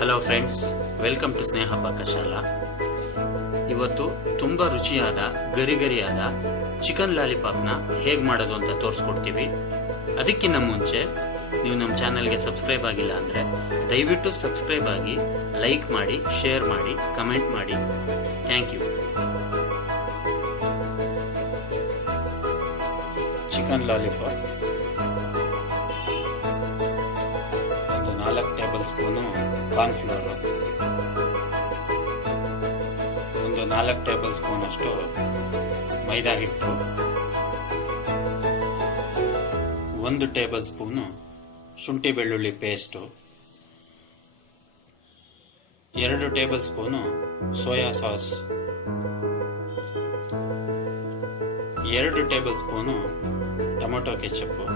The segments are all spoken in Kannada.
ಹಲೋ ಫ್ರೆಂಡ್ಸ್, ವೆಲ್ಕಮ್ ಟು ಸ್ನೇಹ ಪಾಕಶಾಲಾ. ಇವತ್ತು ತುಂಬ ರುಚಿಯಾದ ಗರಿಗರಿಯಾದ ಚಿಕನ್ ಲಾಲಿಪಾಪ್ನ ಹೇಗೆ ಮಾಡೋದು ಅಂತ ತೋರಿಸ್ಕೊಡ್ತೀವಿ. ಅದಕ್ಕಿಂತ ಮುಂಚೆ ನೀವು ನಮ್ಮ ಚಾನಲ್ಗೆ ಸಬ್ಸ್ಕ್ರೈಬ್ ಆಗಿಲ್ಲ ಅಂದರೆ ದಯವಿಟ್ಟು ಸಬ್ಸ್ಕ್ರೈಬ್ ಆಗಿ, ಲೈಕ್ ಮಾಡಿ, ಶೇರ್ ಮಾಡಿ, ಕಮೆಂಟ್ ಮಾಡಿ. Thank you. Chicken lollipop 4 tablespoon cornflour, 4 tablespoon ಅಷ್ಟು ಮೈದಾ ಹಿಟ್ಟು, 1 ಟೇಬಲ್ ಸ್ಪೂನು ಶುಂಠಿ ಬೆಳ್ಳುಳ್ಳಿ paste, 2 tablespoon soya sauce, 2 tablespoon tomato ketchup,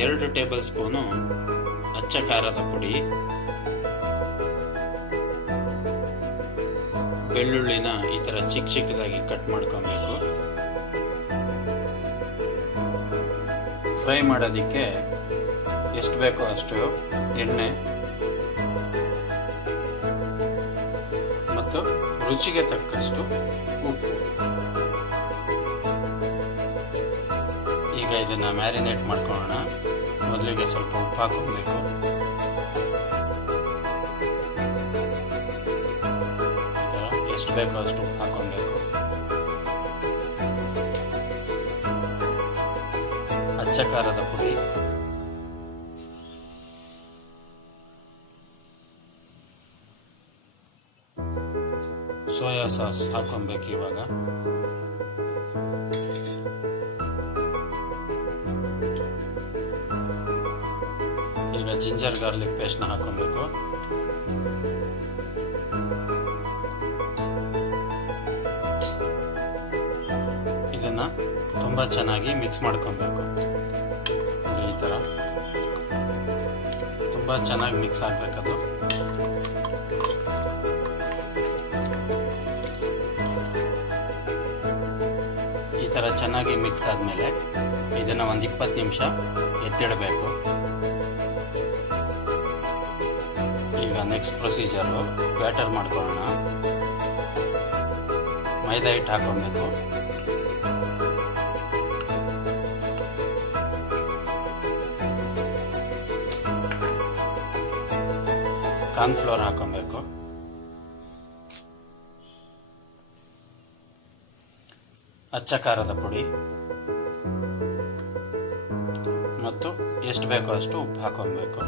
2 tablespoon ಅಚ್ಚ ಖಾರದ ಪುಡಿ, ಬೆಳ್ಳುಳ್ಳಿನ ಈ ಥರ ಚಿಕ್ಕದಾಗಿ ಕಟ್ ಮಾಡ್ಕೊಬೇಕು. ಫ್ರೈ ಮಾಡೋದಕ್ಕೆ ಎಷ್ಟು ಬೇಕೋ ಅಷ್ಟು ಎಣ್ಣೆ ಮತ್ತು ರುಚಿಗೆ ತಕ್ಕಷ್ಟು ಉಪ್ಪು. ಈಗ ಇದನ್ನ ಮ್ಯಾರಿನೇಟ್ ಮಾಡ್ಕೊಳ್ಳೋಣ. ಮೊದಲಿಗೆ ಸ್ವಲ್ಪ ಉಪ್ಪು ಹಾಕೊಬೇಕು. ಎಷ್ಟು ಬೇಕೋ ಅಷ್ಟು ಉಪ್ಪು ಹಾಕೊಬೇಕು. ಅಚ್ಚ ಖಾರದ ಪುಡಿ, ಸೋಯಾ ಸಾಸ್ ಹಾಕೊಬೇಕು. ಇವಾಗ ಈಗ ಜಿಂಜರ್ ಗಾರ್ಲಿಕ್ ಪೇಸ್ಟ್ನ ಹಾಕೊಬೇಕು. ಇದನ್ನ ತುಂಬಾ ಚೆನ್ನಾಗಿ ಮಿಕ್ಸ್ ಮಾಡ್ಕೊಬೇಕು. ಈ ತರ ತುಂಬಾ ಚೆನ್ನಾಗಿ ಮಿಕ್ಸ್ ಆಗ್ಬೇಕದು. ಈ ತರ ಚೆನ್ನಾಗಿ ಮಿಕ್ಸ್ ಆದ್ಮೇಲೆ ಇದನ್ನ ಒಂದು 20 ನಿಮಿಷ ಎತ್ತಿಡಬೇಕು. ಈಗ ನೆಕ್ಸ್ಟ್ ಪ್ರೊಸೀಜರು ಬ್ಯಾಟರ್ ಮಾಡ್ಕೊಳ್ಳೋಣ. ಮೈದಾ ಹಿಟ್ಟು ಹಾಕೊಬೇಕು. ಕಾರ್ನ್ಫ್ಲೋರ್ ಹಾಕೊಬೇಕು. ಅಚ್ಚ ಖಾರದ ಪುಡಿ ಮತ್ತು ಎಷ್ಟು ಬೇಕೋ ಅಷ್ಟು ಉಪ್ಪು ಹಾಕೊಬೇಕು.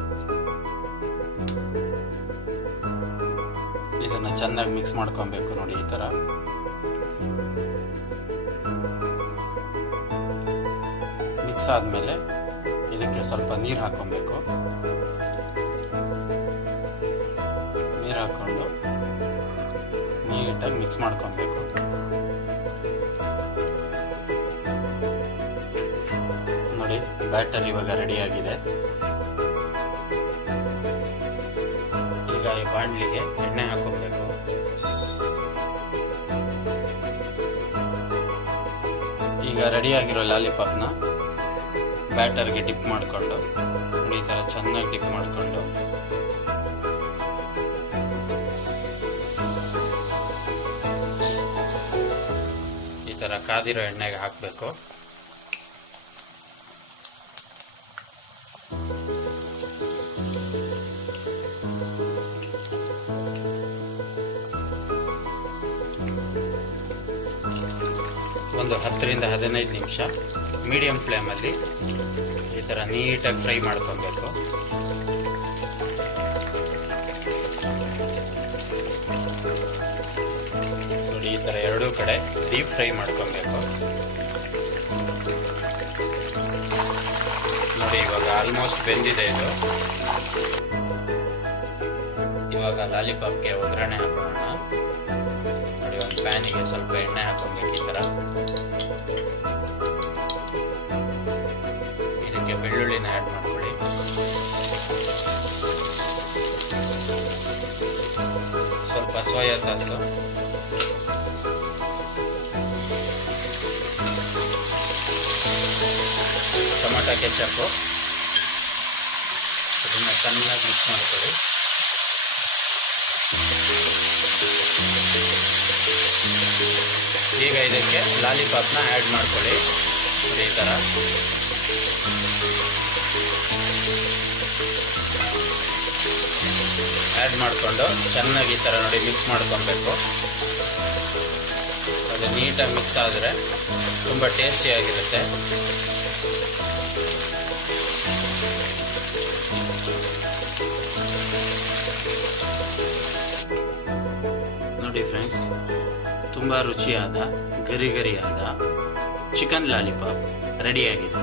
ಇದನ್ನ ಚೆನ್ನಾಗಿ ಮಿಕ್ಸ್ ಮಾಡ್ಕೊಬೇಕು. ನೋಡಿ, ಈ ತರ ಮಿಕ್ಸ್ ಆದ್ಮೇಲೆ ಇದಕ್ಕೆ ಸ್ವಲ್ಪ ನೀರು ಹಾಕೊಬೇಕು. ನೀರು ಹಾಕೊಂಡು ನೀಟಾಗಿ ಮಿಕ್ಸ್ ಮಾಡ್ಕೊಬೇಕು. ನೋಡಿ, ಬ್ಯಾಟರ್ ಇವಾಗ ರೆಡಿ ಆಗಿದೆ. ಈಗ ಈ ಬಾಣಲಿಗೆ ಎಣ್ಣೆ ಹಾಕೊಬೇಕು. ಈಗ ರೆಡಿಯಾಗಿರೋ ಲಾಲಿಪಾಪ್ನ ಬ್ಯಾಟರ್ಗೆ ಡಿಪ್ ಮಾಡಿಕೊಂಡು, ನೋಡಿ ಈ ಥರ ಚೆನ್ನಾಗಿ ಡಿಪ್ ಮಾಡಿಕೊಂಡು ಈ ಥರ ಕಾದಿರೋ ಎಣ್ಣೆಗೆ ಹಾಕಬೇಕು. ಒಂದು 10 ರಿಂದ 15 ನಿಮಿಷ ಮೀಡಿಯಂ ಫ್ಲೇಮಲ್ಲಿ ಈ ಥರ ನೀಟಾಗಿ ಫ್ರೈ ಮಾಡ್ಕೊಬೇಕು. ನೋಡಿ, ಈ ಥರ ಎರಡೂ ಕಡೆ ಡೀಪ್ ಫ್ರೈ ಮಾಡ್ಕೊಬೇಕು. ನೋಡಿ, ಇವಾಗ ಆಲ್ಮೋಸ್ಟ್ ಬೆಂದಿದೆ ಇದು. ಇವಾಗ ಲಾಲಿಪಾಪ್ಗೆ ಒಗ್ಗರಣೆ ಹಾಕೋಣ. ನೋಡಿ, ಒಂದು ಪ್ಯಾನಿಗೆ ಸ್ವಲ್ಪ ಎಣ್ಣೆ ಹಾಕೊಬೇಕು. ಈ ಥರ ಇದಕ್ಕೆ ಬೆಳ್ಳುಳ್ಳಿನ ಆ್ಯಡ್ ಮಾಡ್ಕೊಳ್ಳಿ. ಸ್ವಲ್ಪ ಸೋಯಾ ಸಾಸು, ಟೊಮೆಟೊ ಕೆಚಪ್ಪು, ಇದನ್ನು ಚೆನ್ನಾಗಿ ಮಿಕ್ಸ್ ಮಾಡ್ಕೊಳ್ಳಿ. ಈಗ ಇದಕ್ಕೆ ಲಾಲಿಪಾಪ್ನ ಆ್ಯಡ್ ಮಾಡ್ಕೊಳ್ಳಿ. ಈ ಥರ ಆ್ಯಡ್ ಮಾಡಿಕೊಂಡು ಚೆನ್ನಾಗಿ ಈ ಥರ ನೋಡಿ ಮಿಕ್ಸ್ ಮಾಡ್ಕೊಬೇಕು. ಅದು ನೀಟಾಗಿ ಮಿಕ್ಸ್ ಆದರೆ ತುಂಬ ಟೇಸ್ಟಿಯಾಗಿರುತ್ತೆ. ನೋಡಿ ಫ್ರೆಂಡ್ಸ್, ತುಂಬ ರುಚಿಯಾದ ಗರಿಗರಿಯಾದ ಚಿಕನ್ ಲಾಲಿಪಾಪ್ ರೆಡಿಯಾಗಿದೆ.